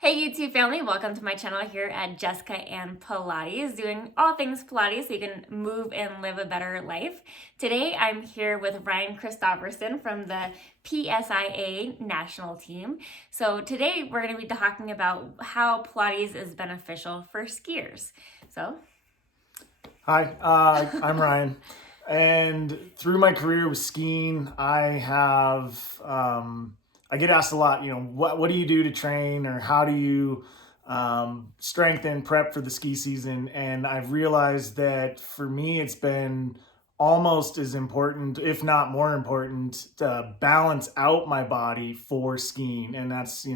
Hey YouTube family, welcome to my channel here at Jessica Ann Pilates, doing all things Pilates so you can move and live a better life. Today I'm here with Ryan Christofferson from the PSIA National Team. So today we're going to be talking about how Pilates is beneficial for skiers. Hi, I'm Ryan, and through my career with skiing, I get asked a lot. What do you do to train, or how do you strengthen, prep for the ski season? And I've realized that for me, it's been almost as important, if not more important, to balance out my body for skiing. And that's,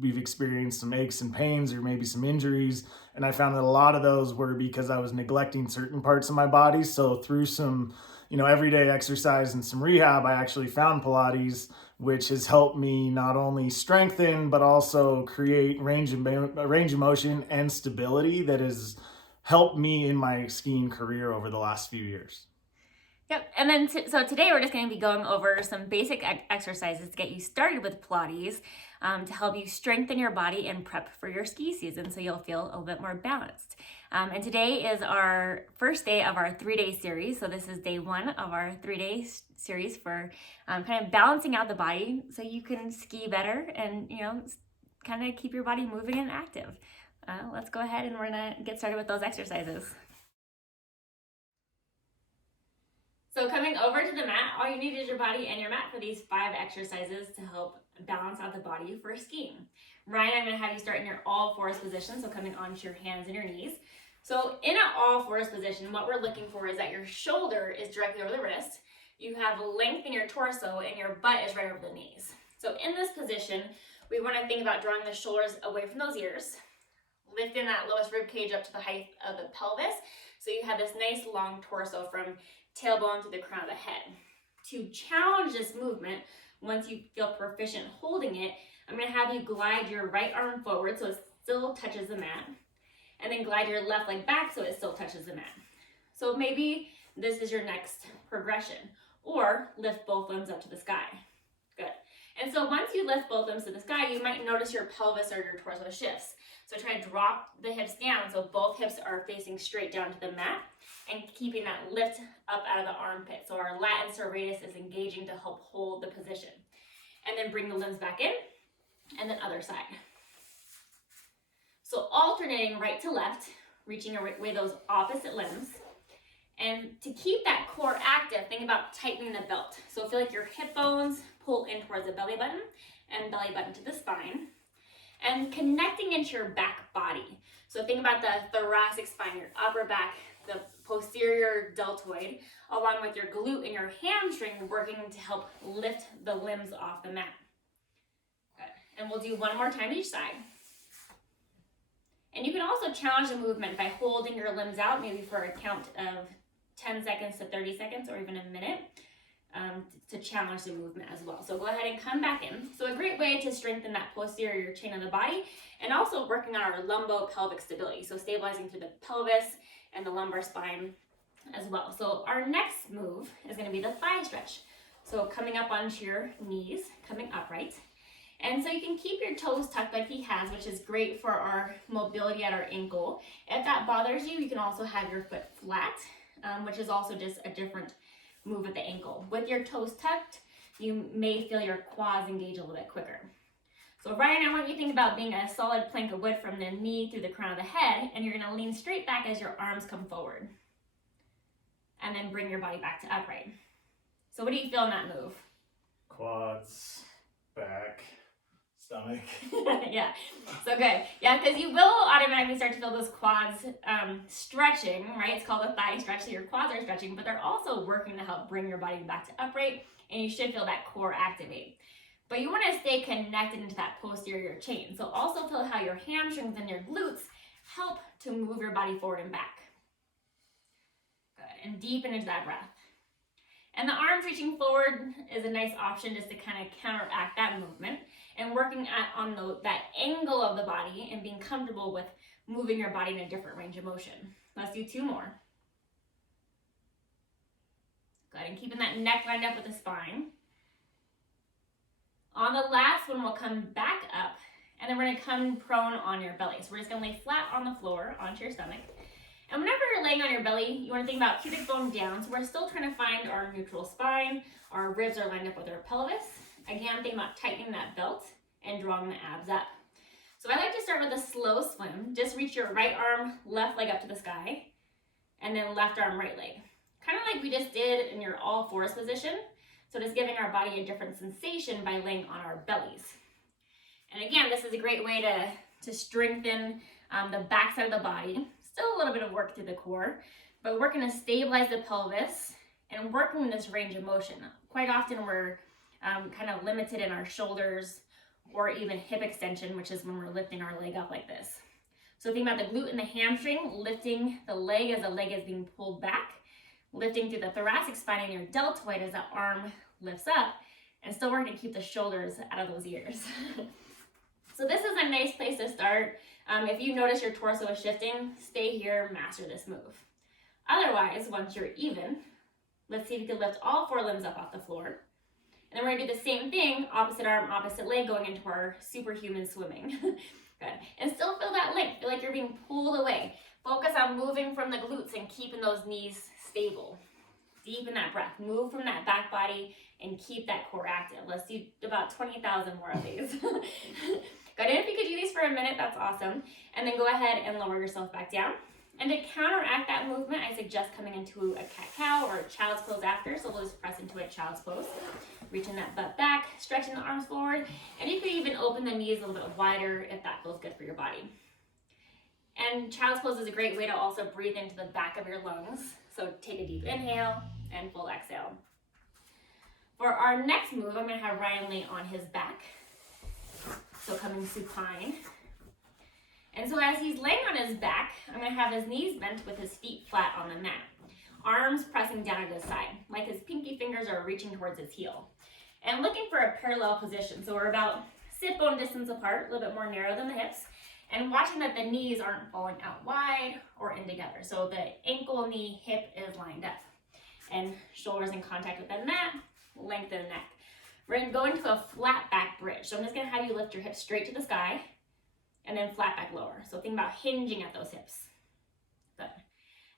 we've experienced some aches and pains, or maybe some injuries. And I found that a lot of those were because I was neglecting certain parts of my body. So through some, everyday exercise and some rehab, I actually found Pilates, which has helped me not only strengthen, but also create range of motion and stability that has helped me in my skiing career over the last few years. Yep, and then so today we're just going to be going over some basic exercises to get you started with Pilates, to help you strengthen your body and prep for your ski season so you'll feel a little bit more balanced. And today is our first day of our 3-day series. So this is day 1 of our 3-day series for kind of balancing out the body so you can ski better and, kind of keep your body moving and active. Let's go ahead and we're going to get started with those exercises. So coming over to the mat, all you need is your body and your mat for these 5 exercises to help balance out the body for skiing. Ryan, I'm going to have you start in your all fours position, so coming onto your hands and your knees. So in an all fours position, what we're looking for is that your shoulder is directly over the wrist, you have length in your torso, and your butt is right over the knees. So in this position, we want to think about drawing the shoulders away from those ears, lifting that lowest rib cage up to the height of the pelvis, so you have this nice long torso from tailbone to the crown of the head. To challenge this movement, once you feel proficient holding it, I'm going to have you glide your right arm forward so it still touches the mat, and then glide your left leg back so it still touches the mat. So maybe this is your next progression, or lift both limbs up to the sky. Good. And so once you lift both limbs to the sky, you might notice your pelvis or your torso shifts. So try to drop the hips down so both hips are facing straight down to the mat and keeping that lift up out of the armpit. So our lateral serratus is engaging to help hold the position. And then bring the limbs back in, and then other side. So alternating right to left, reaching away those opposite limbs. And to keep that core active, think about tightening the belt. So feel like your hip bones pull in towards the belly button and belly button to the spine. And connecting into your back body. So think about the thoracic spine, your upper back, the posterior deltoid, along with your glute and your hamstring working to help lift the limbs off the mat. Good. And we'll do one more time each side. And you can also challenge the movement by holding your limbs out, maybe for a count of 10 seconds to 30 seconds or even a minute, to challenge the movement as well. So go ahead and come back in. So a great way to strengthen that posterior chain of the body, and also working on our lumbo-pelvic stability. So stabilizing through the pelvis and the lumbar spine as well. So our next move is going to be the thigh stretch. So coming up onto your knees, coming upright. And so you can keep your toes tucked like he has, which is great for our mobility at our ankle. If that bothers you, you can also have your foot flat, which is also just a different move at the ankle. With your toes tucked, you may feel your quads engage a little bit quicker. So Ryan, I want you to think about being a solid plank of wood from the knee through the crown of the head, and you're going to lean straight back as your arms come forward. And then bring your body back to upright. So what do you feel in that move? Quads, back, stomach. Yeah, so good. Yeah, because you will automatically start to feel those quads stretching, right? It's called a thigh stretch, so your quads are stretching, but they're also working to help bring your body back to upright, and you should feel that core activate. But you want to stay connected into that posterior chain. So also feel how your hamstrings and your glutes help to move your body forward and back. Good, and deepen into that breath. And the arms reaching forward is a nice option just to kind of counteract that movement, and working on that angle of the body and being comfortable with moving your body in a different range of motion. Let's do 2 more. Good, and keeping that neck lined up with the spine. On the last one, we'll come back up, and and then we're gonna come prone on your belly. So we're just gonna lay flat on the floor onto your stomach. And whenever you're laying on your belly, you wanna think about pubic bone down. So we're still trying to find our neutral spine. Our ribs are lined up with our pelvis. Again, think about tightening that belt and drawing the abs up. So I like to start with a slow swim. Just reach your right arm, left leg up to the sky, and then left arm, right leg. Kind of like we just did in your all fours position. So just giving our body a different sensation by laying on our bellies. And again, this is a great way to strengthen the back side of the body. Still a little bit of work through the core, but we're gonna stabilize the pelvis and working in this range of motion. Quite often we're kind of limited in our shoulders or even hip extension, which is when we're lifting our leg up like this. So think about the glute and the hamstring, lifting the leg as the leg is being pulled back, lifting through the thoracic spine and your deltoid as the arm lifts up, and still working to keep the shoulders out of those ears. So this is a nice place to start. If you notice your torso is shifting, stay here, master this move. Otherwise, once you're even, let's see if you can lift all 4 limbs up off the floor. And then we're gonna do the same thing, opposite arm, opposite leg, going into our superhuman swimming. Good. And still feel that length, feel like you're being pulled away. Focus on moving from the glutes and keeping those knees stable. Deepen that breath, move from that back body and keep that core active. Let's do about 20,000 more of these. Good, and if you could do these for a minute, that's awesome. And then go ahead and lower yourself back down. And to counteract that movement, I suggest coming into a cat-cow or a child's pose after. So we'll just press into a child's pose. Reaching that butt back, stretching the arms forward. And you could even open the knees a little bit wider if that feels good for your body. And child's pose is a great way to also breathe into the back of your lungs. So take a deep inhale and full exhale. For our next move, I'm gonna have Ryan lay on his back. So coming supine. And so as he's laying on his back, I'm gonna have his knees bent with his feet flat on the mat. Arms pressing down at his side, like his pinky fingers are reaching towards his heel. And looking for a parallel position. So we're about sit bone distance apart, a little bit more narrow than the hips. And watching that the knees aren't falling out wide or in together. So the ankle, knee, hip is lined up. And shoulders in contact with the mat, lengthen the neck. We're gonna go into a flat back bridge. So I'm just gonna have you lift your hips straight to the sky and then flat back lower. So think about hinging at those hips. Good.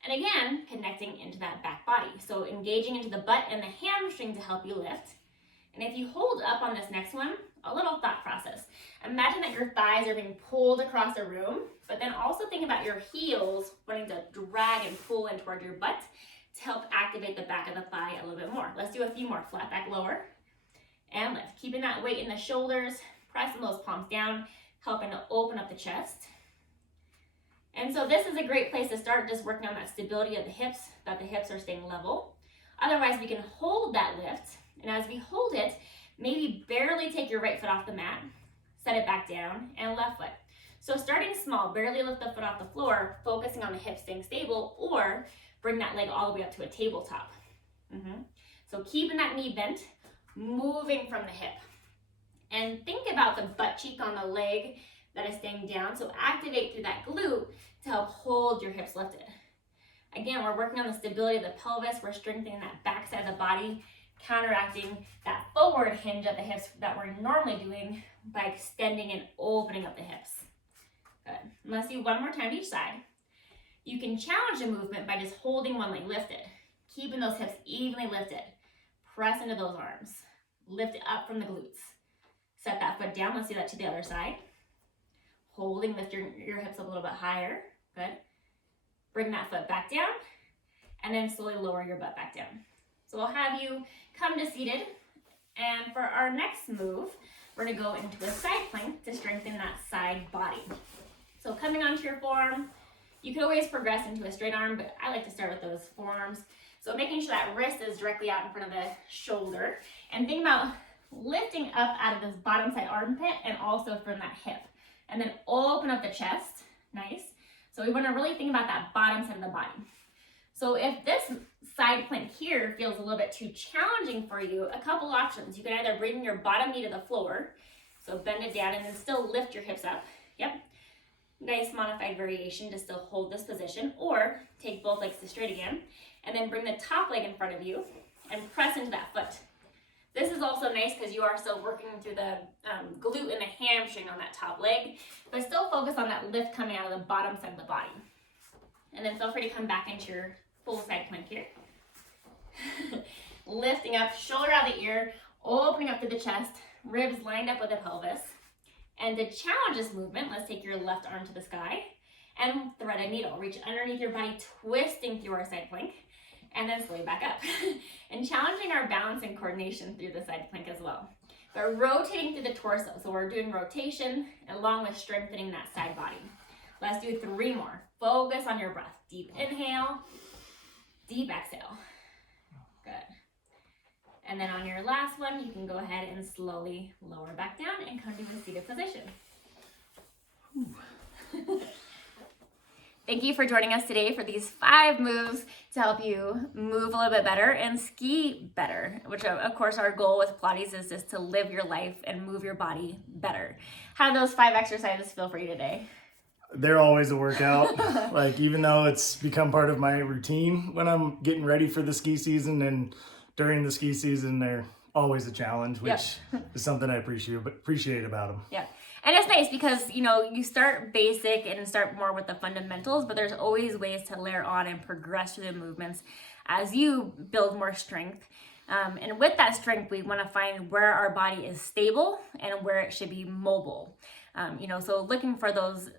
And again, connecting into that back body. So engaging into the butt and the hamstring to help you lift. And if you hold up on this next one, a little thought process. Imagine that your thighs are being pulled across the room, but then also think about your heels wanting to drag and pull in toward your butt to help activate the back of the thigh a little bit more. Let's do a few more. Flat back lower and lift. Keeping that weight in the shoulders, pressing those palms down, helping to open up the chest. And so this is a great place to start, just working on that stability of the hips, that the hips are staying level. Otherwise, we can hold that lift, and as we hold it, maybe barely take your right foot off the mat, set it back down, and left foot. So starting small, barely lift the foot off the floor, focusing on the hips staying stable, or bring that leg all the way up to a tabletop. So keeping that knee bent, moving from the hip. And think about the butt cheek on the leg that is staying down. So activate through that glute to help hold your hips lifted. Again, we're working on the stability of the pelvis. We're strengthening that back side of the body, counteracting that forward hinge at the hips that we're normally doing by extending and opening up the hips. Good. And let's do one more time each side. You can challenge the movement by just holding one leg lifted, keeping those hips evenly lifted. Press into those arms. Lift it up from the glutes. Set that foot down. Let's do that to the other side. Holding, lift your hips up a little bit higher. Good. Bring that foot back down, and then slowly lower your butt back down. So I'll have you come to seated, and for our next move, we're gonna go into a side plank to strengthen that side body. So coming onto your forearm, you can always progress into a straight arm, but I like to start with those forearms. So making sure that wrist is directly out in front of the shoulder, and think about lifting up out of this bottom side armpit and also from that hip. And then open up the chest, nice. So we wanna really think about that bottom side of the body. So if this side plank here feels a little bit too challenging for you, a couple options. You can either bring your bottom knee to the floor, so bend it down and then still lift your hips up. Yep, nice modified variation to still hold this position, or take both legs to straight again, and then bring the top leg in front of you and press into that foot. This is also nice because you are still working through the glute and the hamstring on that top leg, but still focus on that lift coming out of the bottom side of the body. And then feel free to come back into your full side plank here. Lifting up, shoulder out of the ear, opening up to the chest, ribs lined up with the pelvis. And to challenge this movement, let's take your left arm to the sky and thread a needle. Reach underneath your body, twisting through our side plank, and then slowly back up. And challenging our balance and coordination through the side plank as well. But rotating through the torso. So we're doing rotation along with strengthening that side body. Let's do 3 more. Focus on your breath. Deep inhale, deep exhale. Good. And then on your last one, you can go ahead and slowly lower back down and come to a seated position. Thank you for joining us today for these 5 moves to help you move a little bit better and ski better, which of course our goal with Pilates is just to live your life and move your body better. How do those 5 exercises feel for you today? They're always a workout. Like, even though it's become part of my routine when I'm getting ready for the ski season and during the ski season, they're always a challenge, which is something I appreciate about them. Yeah. And it's nice because, you know, you start basic and start more with the fundamentals, but there's always ways to layer on and progress through the movements as you build more strength. And with that strength, we want to find where our body is stable and where it should be mobile. So looking for those,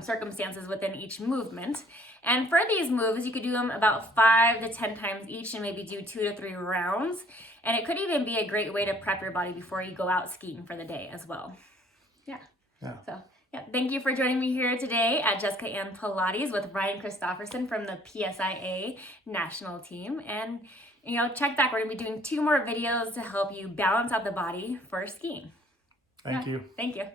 circumstances within each movement. And for these moves, you could do them about 5 to 10 times each and maybe do 2 to 3 rounds. And it could even be a great way to prep your body before you go out skiing for the day as well. Yeah. So, thank you for joining me here today at Jessica Ann Pilates with Ryan Christofferson from the PSIA National Team. And, check back. We're going to be doing 2 more videos to help you balance out the body for skiing. Thank you. Thank you.